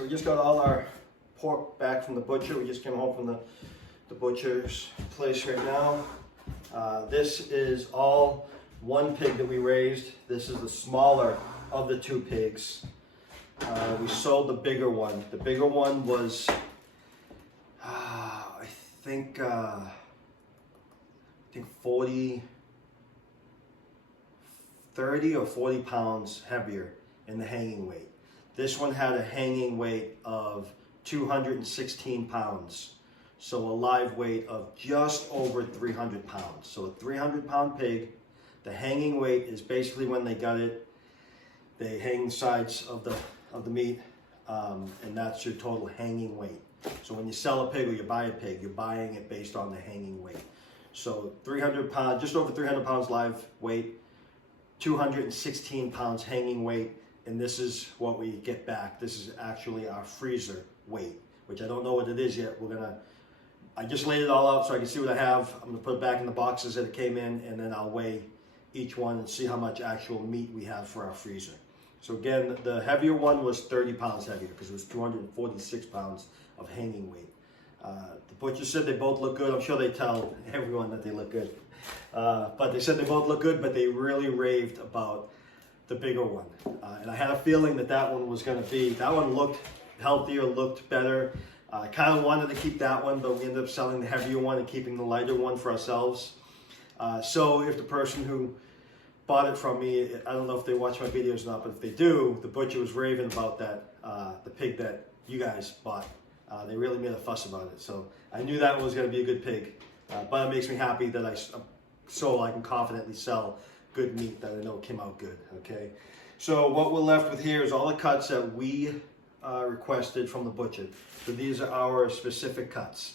so we just got all our pork back from the butcher. We just came home from the butcher's place right now. This is all one pig that we raised. This is the smaller of the two pigs. We sold the bigger one. The bigger one was, I think 30 or 40 pounds heavier in the hanging weight. This one had a hanging weight of 216 pounds. So a live weight of just over 300 pounds. So a 300 pound pig. The hanging weight is basically when they gut it, they hang the sides of the meat, and that's your total hanging weight. So when you sell a pig or you buy a pig, you're buying it based on the hanging weight. So 300 pounds, just over 300 pounds live weight, 216 pounds hanging weight, and this is what we get back. This is actually our freezer weight, which I don't know what it is yet. I just laid it all out so I can see what I have. I'm gonna put it back in the boxes that it came in, and then I'll weigh each one and see how much actual meat we have for our freezer. So again, the heavier one was 30 pounds heavier because it was 246 pounds of hanging weight. The butcher said they both look good. I'm sure they tell everyone that they look good. But they said they both look good, but they really raved about the bigger one. And I had a feeling that one was gonna be, that one looked healthier, looked better. I kind of wanted to keep that one, but we ended up selling the heavier one and keeping the lighter one for ourselves. So if the person who bought it from me, I don't know if they watch my videos or not, but if they do, the butcher was raving about that, the pig that you guys bought. They really made a fuss about it. So I knew that one was going to be a good pig, but it makes me happy that I can confidently sell good meat that I know came out good, okay? So what we're left with here is all the cuts that we requested from the butcher. So these are our specific cuts.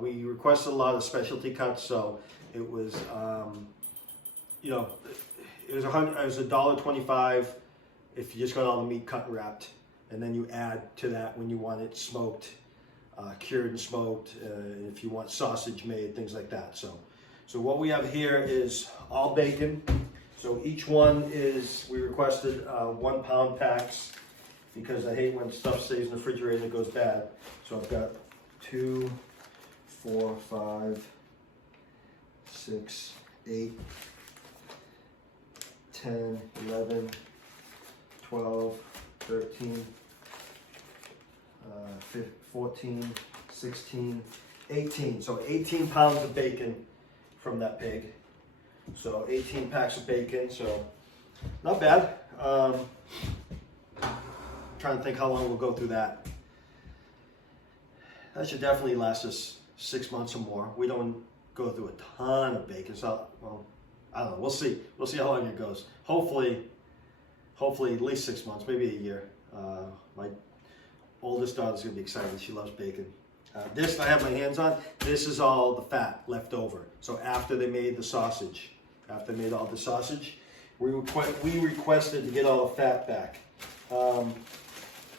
We requested a lot of specialty cuts, so it was, it was $1.25 if you just got all the meat cut and wrapped, and then you add to that when you want it smoked, cured and smoked, if you want sausage made, things like that. So what we have here is all bacon. So each one we requested 1 pound packs because I hate when stuff stays in the refrigerator and it goes bad. So I've got 2, 4, 5, 6, 8, 10, 11, 12, 13, 14, 16, 18. So 18 pounds of bacon from that pig. So 18 packs of bacon, so not bad. Trying to think how long we'll go through that. That should definitely last us 6 months or more. We don't go through a ton of bacon, so well, I don't know. We'll see. We'll see how long it goes. Hopefully at least 6 months, maybe a year. My oldest daughter's gonna be excited. She loves bacon. This I have my hands on. This is all the fat left over. So after they made the sausage, after they made all the sausage, we requested to get all the fat back.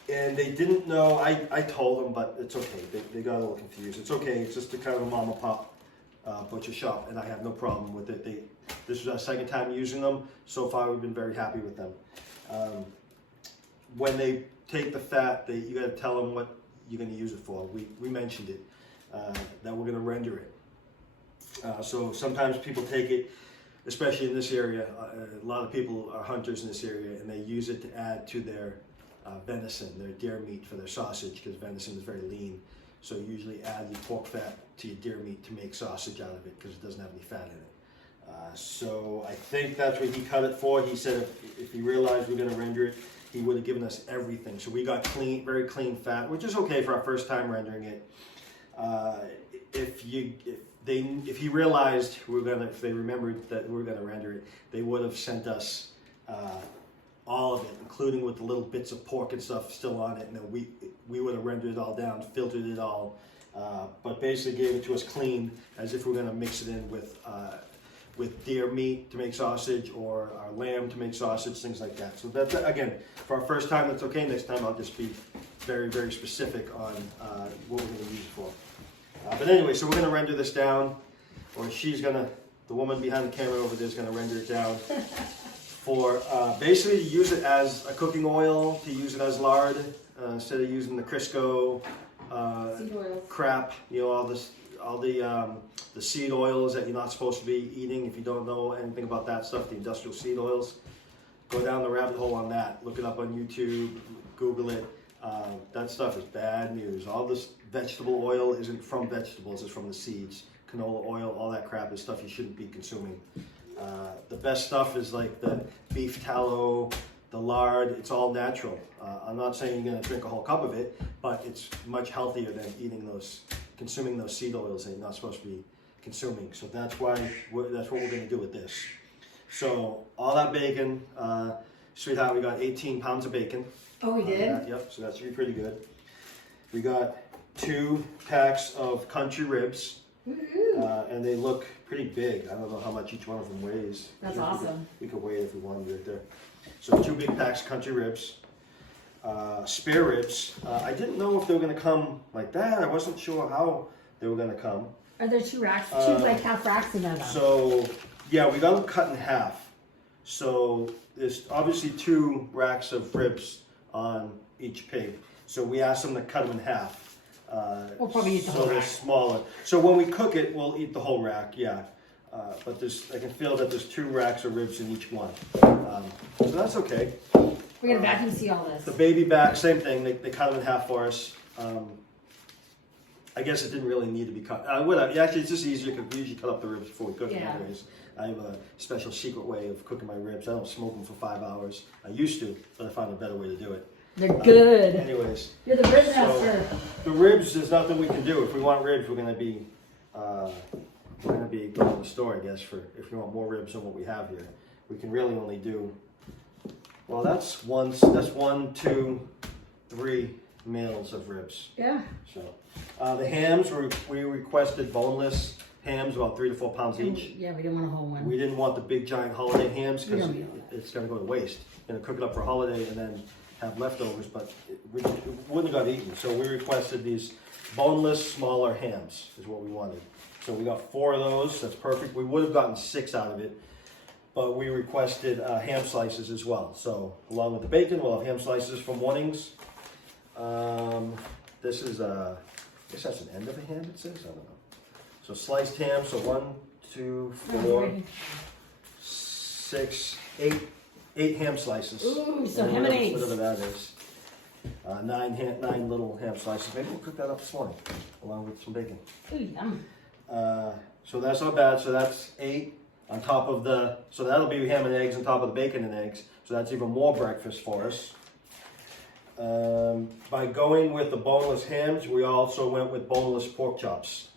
And they didn't know, I told them, but it's okay. They got a little confused. It's okay. It's just a kind of a mom and pop butcher shop, and I have no problem with it. This was our second time using them. So far, we've been very happy with them. When they take the fat, you got to tell them what you're going to use it for. We mentioned it, that we're going to render it. So sometimes people take it, especially in this area. A lot of people are hunters in this area, and they use it to add to their venison, their deer meat for their sausage, because venison is very lean. So you usually add your pork fat to your deer meat to make sausage out of it because it doesn't have any fat in it. So I think that's what he cut it for. He said if he realized we're going to render it, he would have given us everything. So we got clean, very clean fat, which is okay for our first time rendering it. If he realized if they remembered that we were gonna render it, they would have sent us all of it, including with the little bits of pork and stuff still on it, and then we would have rendered it all down, filtered it all, but basically gave it to us clean, as if we we're gonna mix it in with deer meat to make sausage or our lamb to make sausage, things like that. So that's, again, for our first time, that's okay. Next time I'll just be very, very specific on what we're gonna use it for. But anyway, so we're gonna render this down, or the woman behind the camera over there is gonna render it down for basically to use it as a cooking oil, to use it as lard, instead of using the Crisco Seed oils. crap, you know, all the seed oils that you're not supposed to be eating. If you don't know anything about that stuff, the industrial seed oils, go down the rabbit hole on that. Look it up on YouTube, Google it. That stuff is bad news. All this vegetable oil isn't from vegetables, it's from the seeds. Canola oil, all that crap is stuff you shouldn't be consuming. The best stuff is like the beef tallow, the lard, it's all natural. I'm not saying you're gonna drink a whole cup of it, but it's much healthier than consuming those seed oils that you're not supposed to be consuming. So that's what we're gonna do with this. So all that bacon, sweetheart, we got 18 pounds of bacon. Oh, we did? Yep, so that should be pretty good. We got 2 packs of country ribs, and they look pretty big. I don't know how much each one of them weighs. That's awesome. We could weigh it if we wanted right there. So 2 big packs of country ribs. Spare ribs. I didn't know if they were going to come like that. I wasn't sure how they were going to come. Are there 2 racks? 2 like half racks in there? So, yeah, we got them cut in half. So there's obviously 2 racks of ribs on each pig. So we asked them to cut them in half. We'll probably eat the whole so they're rack. smaller. So when we cook it, we'll eat the whole rack, yeah. But I can feel that there's 2 racks of ribs in each one. So that's okay. We're gonna vacuum seal all this. The baby back, same thing. They cut them in half for us. I guess it didn't really need to be cut. Whatever. Actually, it's just easier because we usually cut up the ribs before we cook them Yeah. anyways. I have a special secret way of cooking my ribs. I don't smoke them for 5 hours. I used to, but I found a better way to do it. They're good. Anyways, You're the rib so master. the ribs, there's nothing we can do. If we want ribs, we're gonna be going to the store, I guess, for if you want more ribs than what we have here. We can really only do. Well, that's 1, 2, 3 meals of ribs. Yeah. So the hams, we requested boneless hams, about 3 to 4 pounds each. Yeah, we didn't want a whole one. We didn't want the big giant holiday hams We because don't need all it's going to go to waste. Going to cook it up for a holiday and then have leftovers, but it wouldn't have got eaten. So we requested these boneless, smaller hams is what we wanted. So we got 4 of those. That's perfect. We would have gotten 6 out of it, but we requested ham slices as well. So along with the bacon, we'll have ham slices for mornings. This is I guess that's an end of a ham. It says, I don't know. So sliced ham. So 1, 2, 4, 6, 8 ham slices. Ooh, so ham and eggs. Whatever that is. 9 little ham slices. Maybe we'll cook that up this morning, along with some bacon. Ooh, yum. So that's not bad. So that's 8 on top of so that'll be ham and eggs on top of the bacon and eggs. So that's even more breakfast for us. By going with the boneless hams, we also went with boneless pork chops.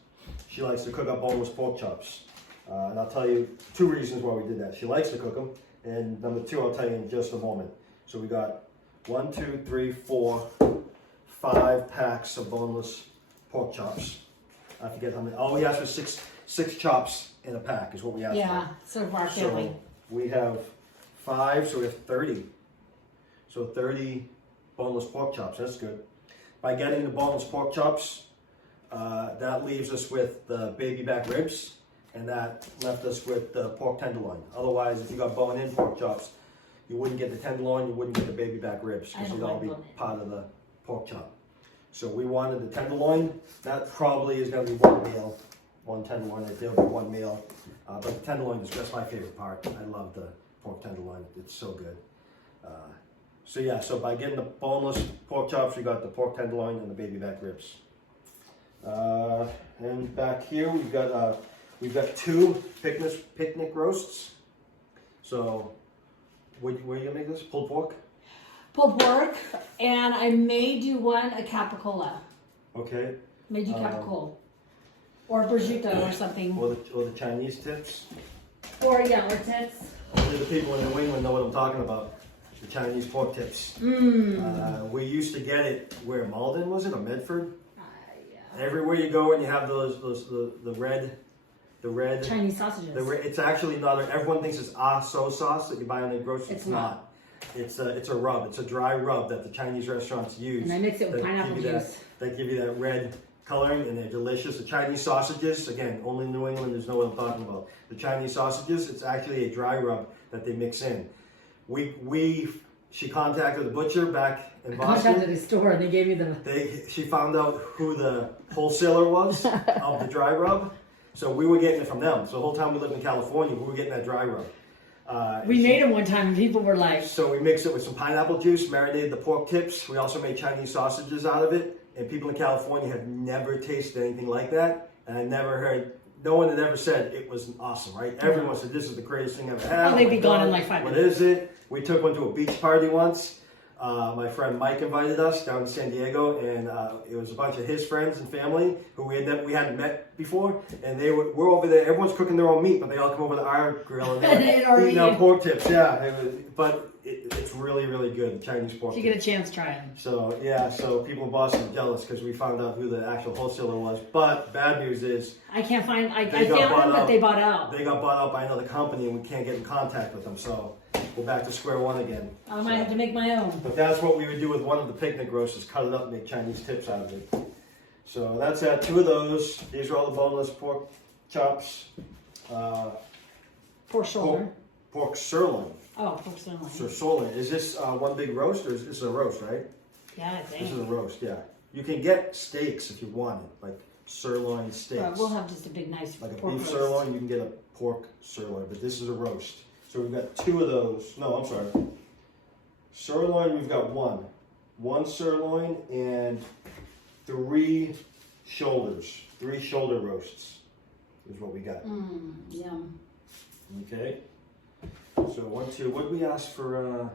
She likes to cook up boneless pork chops. And I'll tell you 2 reasons why we did that. She likes to cook them. And number 2, I'll tell you in just a moment. So we got 1, 2, 3, 4, 5 packs of boneless pork chops. I forget how many. All we asked for 6 chops in a pack is what we asked Yeah, so far for. family. So we have 5, so we have 30. So 30 boneless pork chops. That's good. By getting the boneless pork chops, that leaves us with the baby back ribs. And that left us with the pork tenderloin. Otherwise, if you got bone-in pork chops, you wouldn't get the tenderloin, you wouldn't get the baby back ribs, because I it'd don't all like be bone-in. part of the pork chop. So we wanted the tenderloin. That probably is going to be 1 meal, 1 tenderloin. There'll be 1 meal. But the tenderloin is just my favorite part. I love the pork tenderloin. It's so good. So by getting the boneless pork chops, we got the pork tenderloin and the baby back ribs. And back here we've got 2 picnic roasts. So, where are you gonna make this? Pulled pork? Pulled pork, and I may do one a capicola. Okay. May do capicola. Or prosciutto or something. Or the Chinese tips. Or tits. Only the people in New England know what I'm talking about. The Chinese pork tips. We used to get it where Malden was it or Medford? Yeah. Everywhere you go and you have the red Chinese sausages. It's actually not. Everyone thinks it's so sauce that you buy on the grocery. It's not. It's a rub. It's a dry rub that the Chinese restaurants use. And I mix it with that pineapple give you juice. That give you that red coloring, and they're delicious. The Chinese sausages, again, only New Englanders know what I'm talking about. The Chinese sausages, it's actually a dry rub that they mix in. We she contacted the butcher back in I Boston. contacted a store and they gave me the. She found out who the wholesaler was of the dry rub. So we were getting it from them. So the whole time we lived in California, we were getting that dry rub. We made them one time and people were like, So we mixed it with some pineapple juice, marinated the pork tips. We also made Chinese sausages out of it. And people in California have never tasted anything like that. And I never heard, no one had ever said it was awesome, right? Everyone said this is the greatest thing I've ever had. Oh, they'd my be gone in God, like 5 What minutes. is it? We took one to a beach party once. My friend Mike invited us down in San Diego, and it was a bunch of his friends and family who we hadn't met before, and we're over there. Everyone's cooking their own meat, but they all come over to our grill and And they're already eating our eaten. pork tips. Yeah, it's really, really good, Chinese pork. you tips. get a chance, try them. So yeah, so people in Boston are jealous because we found out who the actual wholesaler was. But bad news is I can't find, I They got found bought them, but out. they bought out. they got bought out by another company and we can't get in contact with them. So we're back to square one again. I might have to make my own. But that's what we would do with one of the picnic roasts, is cut it up and make Chinese tips out of it. So that's that. 2 of those. These are all the boneless pork chops. Pork shoulder. Pork sirloin. Oh, pork sirloin. Sirloin. Is this one big roast or is this a roast, right? Yeah, I This is think. a roast, yeah. You can get steaks if you want it, like sirloin steaks. We'll have just a big, nice Like a pork beef roast. sirloin, you can get a pork sirloin, but this is a roast. So we've got 2 of those. No, I'm sorry. Sirloin, we've got 1. 1 sirloin and 3 shoulders. 3 shoulder roasts is what we got. Yum. Okay. So 1, 2. What did we ask for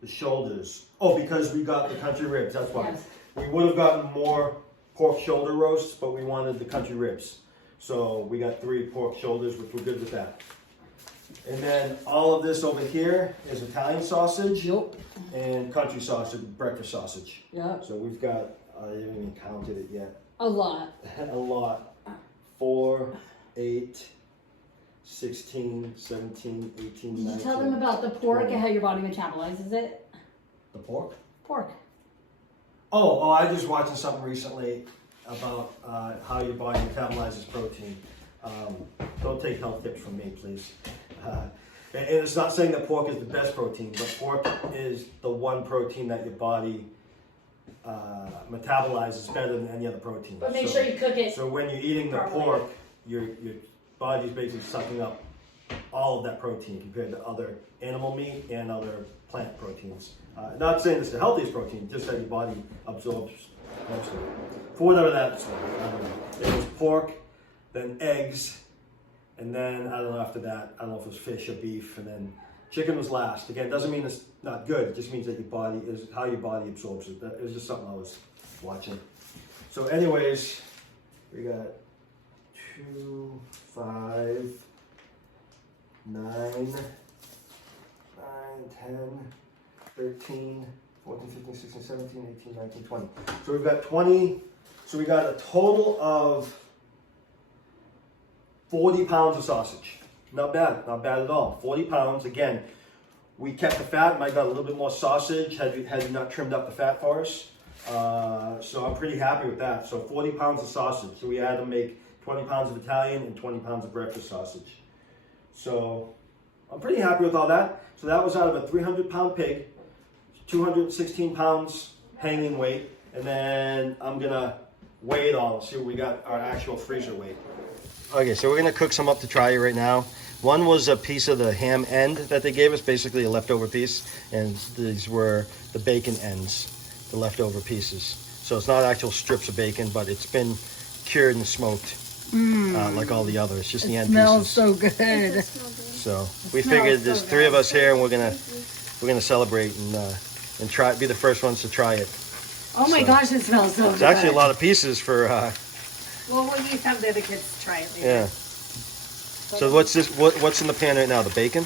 the shoulders? Oh, because we got the country ribs. That's why. Yes. We would have gotten more pork shoulder roasts, but we wanted the country ribs. So we got 3 pork shoulders, which we're good with that. And then all of this over here is Italian sausage Yup. and country sausage, breakfast sausage. Yep. So we've got, I haven't even counted it yet, A lot. a lot. 4, 8, 16, 17, 18, Did 19. you tell them about the pork 20. and how your body metabolizes it? The pork? Pork. Oh, I just watching something recently about how your body metabolizes protein. Don't take health tips from me, please. And it's not saying that pork is the best protein, but pork is the one protein that your body metabolizes better than any other protein. But make sure you cook it. So when you're eating the properly. pork, your body's basically sucking up all of that protein compared to other animal meat and other plant proteins. Not saying it's the healthiest protein, just that your body absorbs most of it. For whatever that's worth, I don't know. It was pork, then eggs, and then I don't know after that, I don't know if it was fish or beef, and then chicken was last. Again, doesn't mean it's not good, it just means that your body is how your body absorbs it. It was just something I was watching. So anyways, we got 2, 5, 9, 10, 13, 14, 15, 16, 17, 18, 19, 20. So we've got 20, so we got a total of 40 pounds of sausage. Not bad at all. 40 pounds. Again, we kept the fat. Might got a little bit more sausage had you not trimmed up the fat for us. So I'm pretty happy with that. So 40 pounds of sausage. So we had to make 20 pounds of Italian and 20 pounds of breakfast sausage. So I'm pretty happy with all that. So that was out of a 300-pound pig, 216 pounds hanging weight, and then I'm gonna weigh it all and see what we got our actual freezer weight. Okay, so we're gonna cook some up to try right now. One was a piece of the ham end that they gave us, basically a leftover piece, and these were the bacon ends, the leftover pieces. So it's not actual strips of bacon, but it's been cured and smoked like all the others, just the end Smells pieces. so good. So we figured there's 3 of us here, and we're gonna celebrate and try be the first ones to try it. Oh my So- gosh, it smells so good. It's actually a lot of pieces for Well, we'll use have the other kids try it later. yeah. So what's this? What's in the pan right now? The bacon?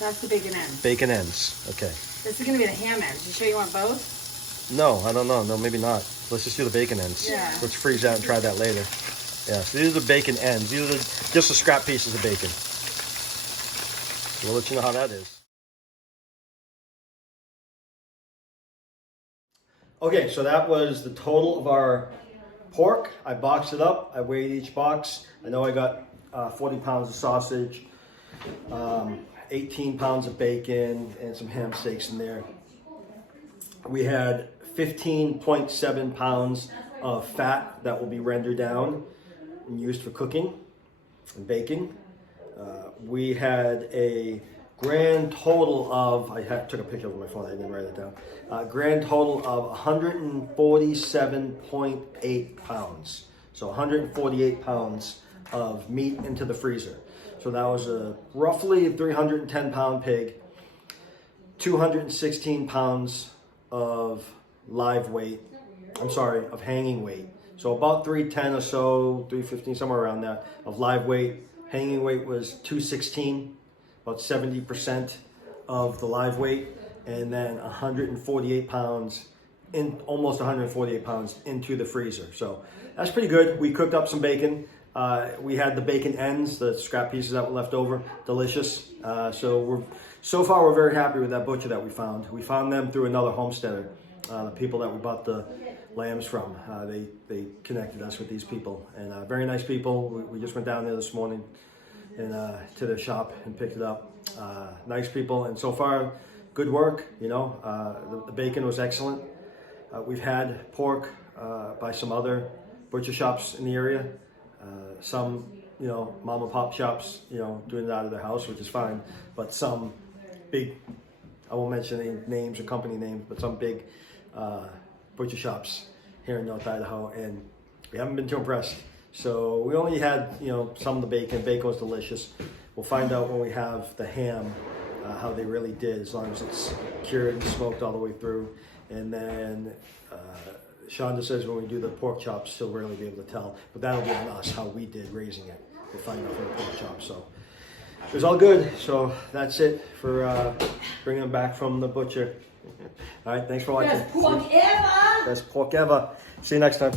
That's the bacon end. Bacon ends. Okay. This is gonna be the ham ends. You sure you want both? No, I don't know. No, maybe not. Let's just do the bacon ends. Yeah. Let's freeze out and try that later. Yeah. So these are the bacon ends. These are just the scrap pieces of bacon. We'll let you know how that is. Okay, so that was the total of our pork. I boxed it up. I weighed each box. I know I got 40 pounds of sausage. 18 pounds of bacon and some ham steaks in there. We had 15.7 pounds of fat that will be rendered down and used for cooking and baking. We had a grand total of, took a picture of my phone, I didn't write it down. Grand total of 147.8 pounds. So 148 pounds of meat into the freezer. So that was a roughly 310 pound pig, 216 pounds of of hanging weight. So about 310 or so, 315, somewhere around that, of live weight. Hanging weight was 216, about 70% of the live weight, and then 148 pounds, almost 148 pounds into the freezer. So that's pretty good. We cooked up some bacon. We had the bacon ends, the scrap pieces that were left over, delicious. So far we're very happy with that butcher that we found. We found them through another homesteader, the people that we bought the lambs from. They connected us with these people, and very nice people. We just went down there this morning and to the shop and picked it up. Nice people, and so far good work. The bacon was excellent. We've had pork by some other butcher shops in the area. Some, mom and pop shops, doing it out of their house, which is fine. But some big, I won't mention any names or company names, but some big butcher shops here in North Idaho, and we haven't been too impressed. So we only had, some of the bacon. Bacon was delicious. We'll find out when we have the ham how they really did, as long as it's cured and smoked all the way through. And then Shonda says when we do the pork chops, she'll really be able to tell. But that'll be on us, how we did raising it. We'll find out for the pork chops. So it was all good. So that's it for bringing them back from the butcher. All right, thanks for watching. Best pork ever! Best pork ever. See you next time.